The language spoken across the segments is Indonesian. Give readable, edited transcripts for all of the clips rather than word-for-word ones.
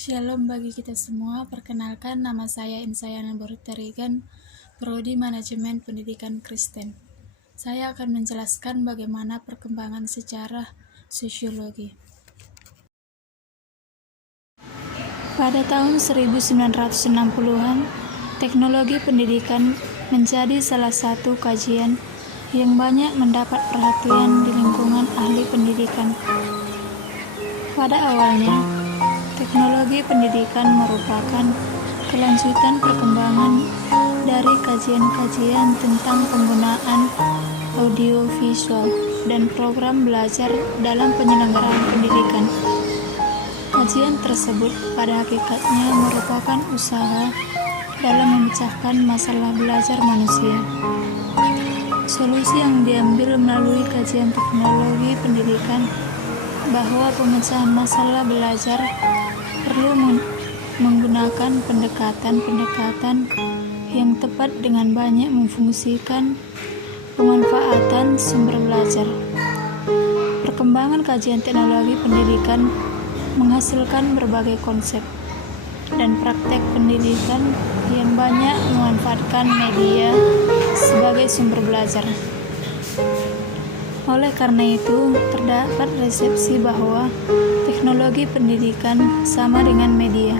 Shalom bagi kita semua, perkenalkan nama saya Insayana Borterigan, Prodi Manajemen Pendidikan Kristen. Saya akan menjelaskan bagaimana perkembangan sejarah sosiologi. Pada tahun 1960-an, teknologi pendidikan menjadi salah satu kajian yang banyak mendapat perhatian di lingkungan ahli pendidikan. Pada awalnya, teknologi pendidikan merupakan kelanjutan perkembangan dari kajian-kajian tentang penggunaan audiovisual dan program belajar dalam penyelenggaraan pendidikan. Kajian tersebut pada hakikatnya merupakan usaha dalam memecahkan masalah belajar manusia. Solusi yang diambil melalui kajian teknologi pendidikan bahwa pemecahan masalah belajar perlu menggunakan pendekatan-pendekatan yang tepat dengan banyak memfungsikan pemanfaatan sumber belajar. Perkembangan kajian teknologi pendidikan menghasilkan berbagai konsep dan praktek pendidikan yang banyak memanfaatkan media sebagai sumber belajar. Oleh karena itu, terdapat resepsi bahwa teknologi pendidikan sama dengan media.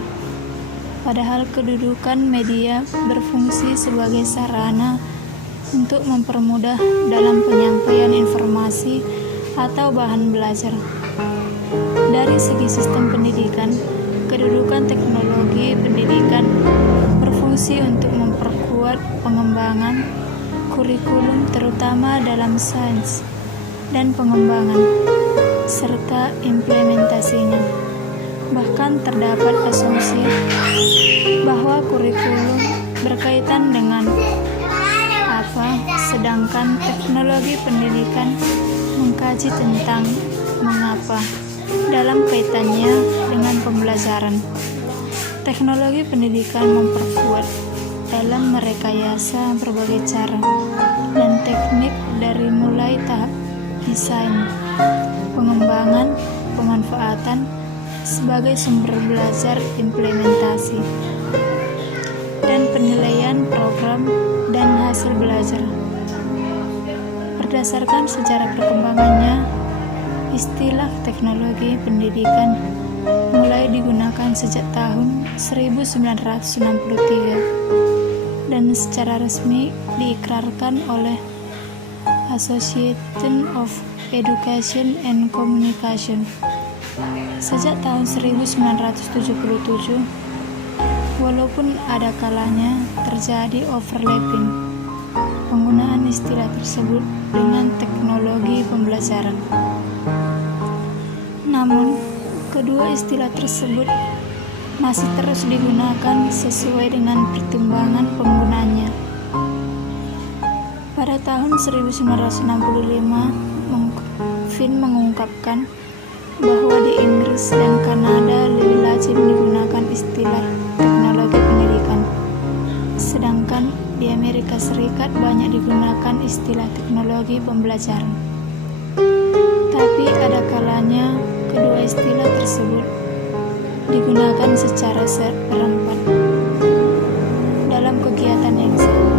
Padahal kedudukan media berfungsi sebagai sarana untuk mempermudah dalam penyampaian informasi atau bahan belajar. Dari segi sistem pendidikan, kedudukan teknologi pendidikan berfungsi untuk memperkuat pengembangan kurikulum terutama dalam sains dan pengembangan serta implementasinya. Bahkan terdapat asumsi bahwa kurikulum berkaitan dengan apa, sedangkan teknologi pendidikan mengkaji tentang mengapa dalam kaitannya dengan pembelajaran. Teknologi pendidikan memperkuat dalam merekayasa berbagai cara dan teknik dari mulai tahap desain, pengembangan, pemanfaatan sebagai sumber belajar, implementasi, dan penilaian program dan hasil belajar. Berdasarkan sejarah perkembangannya, istilah teknologi pendidikan mulai digunakan sejak tahun 1963 dan secara resmi diikrarkan oleh Association of Education and Communication sejak tahun 1977, walaupun ada kalanya terjadi overlapping penggunaan istilah tersebut dengan teknologi pembelajaran. Namun, kedua istilah tersebut masih terus digunakan sesuai dengan pertimbangan penggunanya. Pada tahun 1965, Finn mengungkapkan bahwa di Inggris dan Kanada lebih lazim digunakan istilah teknologi pendidikan, sedangkan di Amerika Serikat banyak digunakan istilah teknologi pembelajaran. Tapi ada kalanya kedua istilah tersebut digunakan secara seperempat dalam kegiatan yang sama.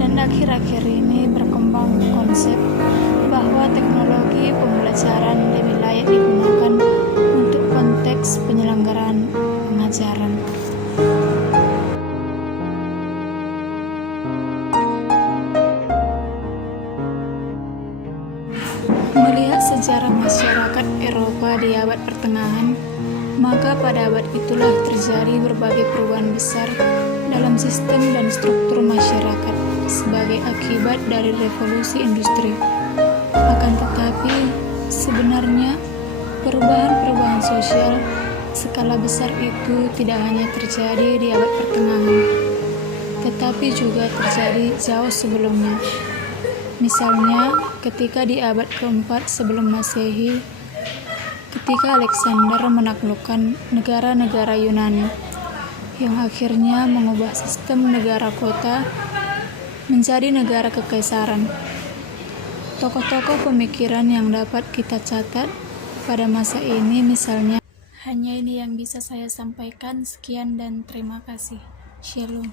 Dan akhir-akhir ini berkembang konsep bahwa teknologi pembelajaran lebih layak digunakan untuk konteks penyelenggaraan pengajaran. Melihat sejarah masyarakat Eropa di abad pertengahan, maka pada abad itulah terjadi berbagai perubahan besar dalam sistem dan struktur masyarakat sebagai akibat dari revolusi industri. Akan tetapi, sebenarnya perubahan-perubahan sosial skala besar itu tidak hanya terjadi di abad pertengahan, tetapi juga terjadi jauh sebelumnya. Misalnya, ketika di abad keempat sebelum Masehi, ketika Alexander menaklukkan negara-negara Yunani, yang akhirnya mengubah sistem negara kota menjadi negara kekaisaran. Tokoh-tokoh pemikiran yang dapat kita catat pada masa ini misalnya Hanya ini yang bisa saya sampaikan. Sekian dan terima kasih. Shalom.